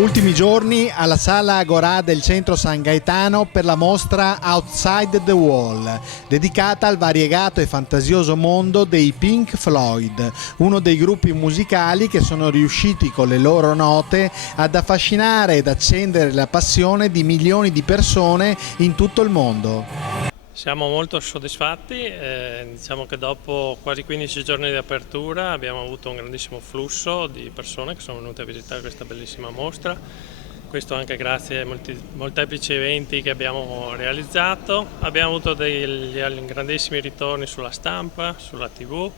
Ultimi giorni alla Sala Agorà del centro San Gaetano per la mostra Outside the Wall, dedicata al variegato e fantasioso mondo dei Pink Floyd, uno dei gruppi musicali che sono riusciti con le loro note ad affascinare ed accendere la passione di milioni di persone in tutto il mondo. Siamo molto soddisfatti, diciamo che dopo quasi 15 giorni di apertura abbiamo avuto un grandissimo flusso di persone che sono venute a visitare questa bellissima mostra, questo anche grazie ai molteplici eventi che abbiamo realizzato. Abbiamo avuto degli grandissimi ritorni sulla stampa, sulla TV,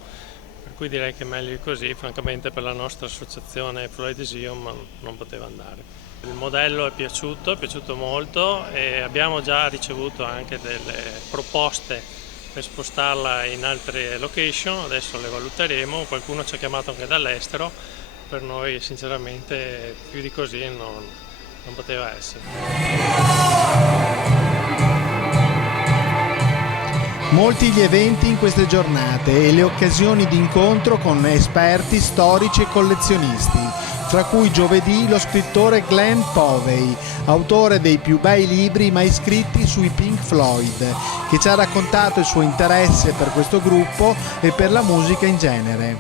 per cui direi che meglio di così, francamente per la nostra associazione Floydesium non poteva andare. Il modello è piaciuto molto e abbiamo già ricevuto anche delle proposte per spostarla in altre location, adesso le valuteremo, qualcuno ci ha chiamato anche dall'estero, per noi sinceramente più di così non poteva essere. Molti gli eventi in queste giornate e le occasioni di incontro con esperti, storici e collezionisti, tra cui giovedì lo scrittore Glenn Povey, autore dei più bei libri mai scritti sui Pink Floyd, che ci ha raccontato il suo interesse per questo gruppo e per la musica in genere.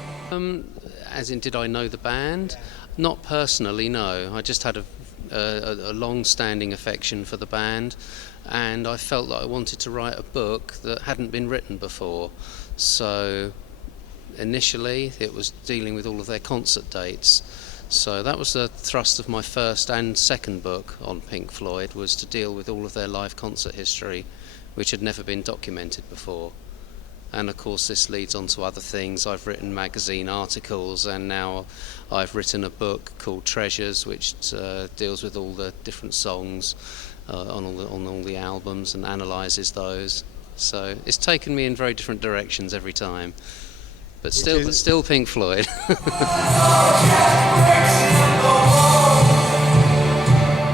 As in, did I know the band? Not personally, no. I just had a long-standing affection for the band, and I felt that I wanted to write a book that hadn't been written before. So initially it was dealing with all of their concert dates. So that was the thrust of my first and second book on Pink Floyd, was to deal with all of their live concert history, which had never been documented before. And of course this leads on to other things. I've written magazine articles, and now I've written a book called Treasures, which deals with all the different songs on all the albums and analyses those. So it's taken me in very different directions every time, but still Pink Floyd.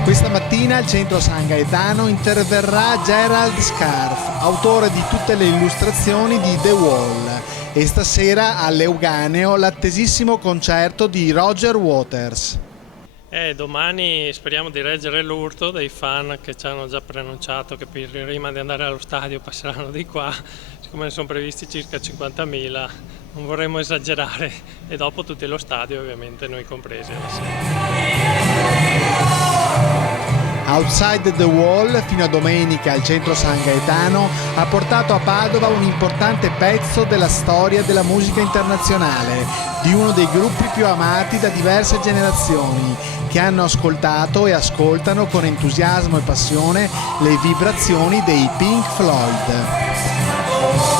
Questa mattina al centro San Gaetano interverrà Gerald Scarfe, autore di tutte le illustrazioni di The Wall, e stasera all'Euganeo l'attesissimo concerto di Roger Waters. Domani speriamo di reggere l'urto dei fan che ci hanno già preannunciato che prima di andare allo stadio passeranno di qua, siccome ne sono previsti circa 50.000, non vorremmo esagerare, e dopo tutti allo stadio, ovviamente noi compresi alla sera. Outside the Wall, fino a domenica al centro San Gaetano, ha portato a Padova un importante pezzo della storia della musica internazionale, di uno dei gruppi più amati da diverse generazioni, che hanno ascoltato e ascoltano con entusiasmo e passione le vibrazioni dei Pink Floyd.